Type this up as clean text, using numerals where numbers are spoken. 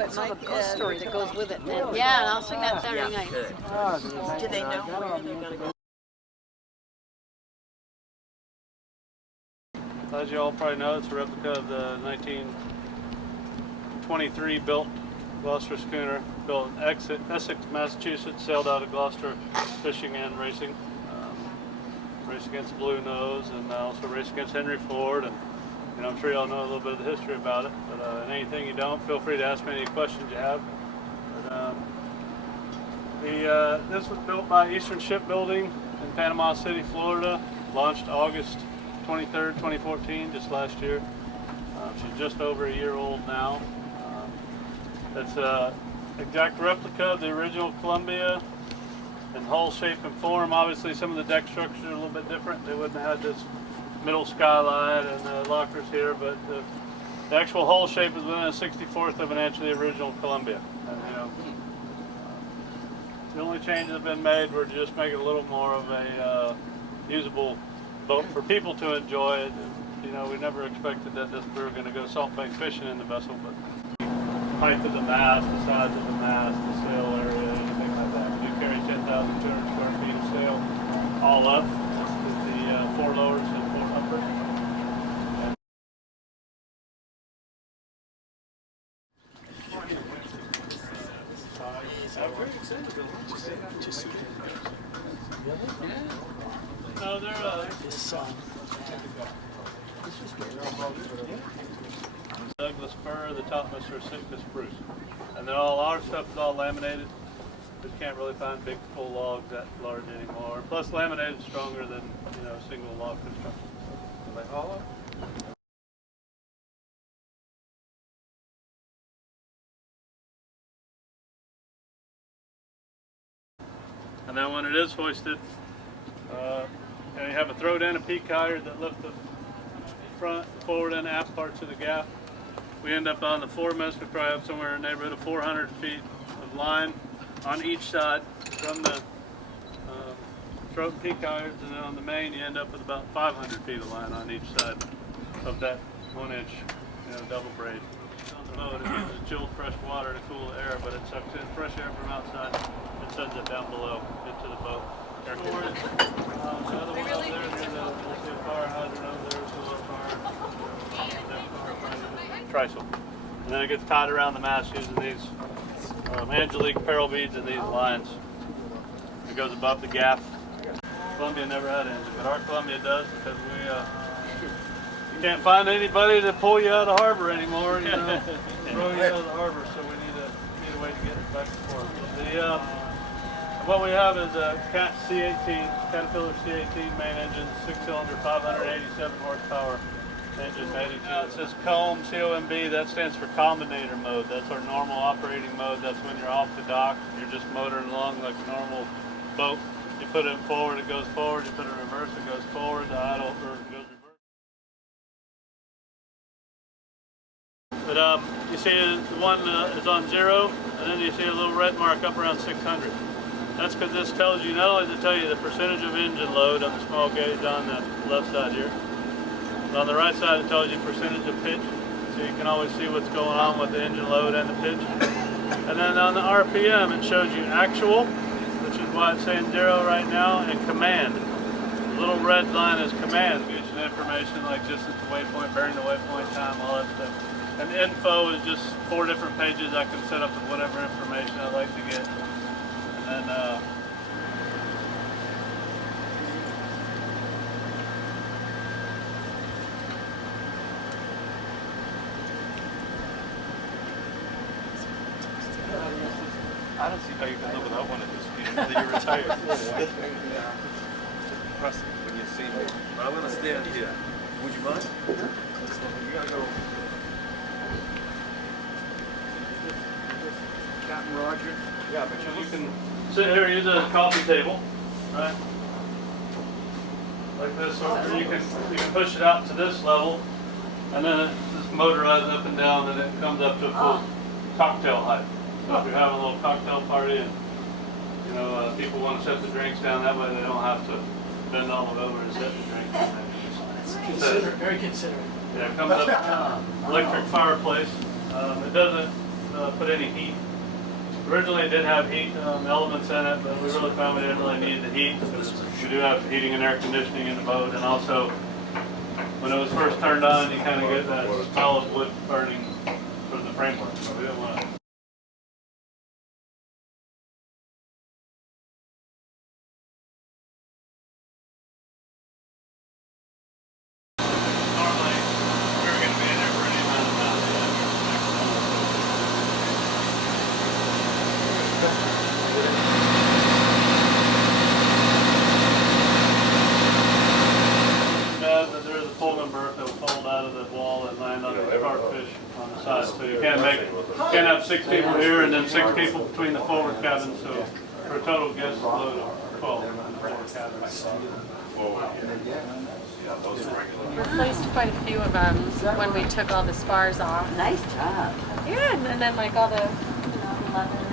but my ghost story that goes with it. Yeah, and I'll sing that Saturday night. Good. Do they know where they're going to go? As you all probably know, it's a replica of the 1923 built Gloucester schooner, built in Essex, Massachusetts, sailed out of Gloucester fishing and racing. Race against Blue Nose, and also race against Henry Ford, and I'm sure you all know a little bit of the history about it, but anything you don't, feel free to ask me any questions you have. But, this was built by Eastern Shipbuilding in Panama City, Florida, launched August 23rd, 2014, just last year. She's just over a year old now. It's an exact replica of the original Columbia in hull shape and form. Obviously some of the deck structures are a little bit different. They wouldn't have had this middle skylight and lockers here, but the actual hull shape is within a 64th of an inch of the original Columbia. The only changes have been made were to just make it a little more of a usable boat for people to enjoy it. We never expected that we were going to go salt bank fishing in the vessel, but height of the mast, the size of the mast, the sail area, anything like that. We do carry 10,200 square feet of sail all up with the 4 lowers and 4 uppers. I'm very excited to see it. No, they're Douglas fir, the topmost are Sitka spruce. And then all our stuff is all laminated. We can't really find big full logs that large anymore. Plus laminated is stronger than single log construction. Are they hollow? And then when it is hoisted, you have a throat and a peak halyard that lift the front, forward, and aft parts of the gaff. We end up on the foremast. We probably have somewhere in the neighborhood of 400 feet of line on each side from the throat and peak halyards, and then on the main you end up with about 500 feet of line on each side of that 1-inch double braid. On the boat, it uses chilled fresh water to cool the air, but it sucks in fresh air from outside and sends it down below into the boat. The other one up there, you'll see a fire hydrant over there, so trysail. And then it gets tied around the mast using these Angelique peril beads and these lines. It goes above the gaff. Columbia never had an engine, but our Columbia does, because you can't find anybody to pull you out of harbor anymore, throw you out of the harbor, so we need a way to get it back and forth. What we have is a Caterpillar C18 main engine, 6-cylinder, 587 horsepower engine made in China. It says COMB, C-O-M-B, that stands for combinator mode. That's our normal operating mode. That's when you're off the dock, you're just motoring along like a normal boat. You put it forward, it goes forward. You put it in reverse, it goes forward. The idle goes reverse. But you see the one is on 0, and then you see a little red mark up around 600. That's because this tells you, not only does it tell you the percentage of engine load on the small gauge on the left side here, but on the right side it tells you percentage of pitch, so you can always see what's going on with the engine load and the pitch. And then on the RPM it shows you actual, which is why it's saying 0 right now, and command. The little red line is command. It gives you the information like just at the waypoint, bearing the waypoint time, all that stuff. And the info is just 4 different pages I can set up with whatever information I'd like to get. And I don't see how you can live without one of these speed until you're retired. It's impressive when you see me. But I'm going to stand here. Would you mind? You got to go. Captain Roger. Yeah, but you can sit here and use a coffee table, right? Like this, or you can push it out to this level, and then it just motorizes up and down, and it comes up to a full cocktail height. So if you're having a little cocktail party, and people want to set the drinks down, that way they don't have to bend all the way over and set the drinks. Very considerate. Yeah, it comes up electric fireplace. It doesn't. The put any heat. Originally it did have heat elements in it, but we really found we didn't really need the heat because we do have heating and air conditioning in the boat, and also when it was first turned on, you kind of get that smell of wood burning from the framework. So we didn't want to. Normally, we were going to be in there for any amount of time. There's a Pullman berth that will fold out of the wall and land on the cartfish on the side. So you can't have 6 people here and then 6 people between the forward cabins. So for a total guest load of 12 in the forward cabin. Replaced quite a few of them when we took all the spars off. Nice job. Yeah, and then like all the leather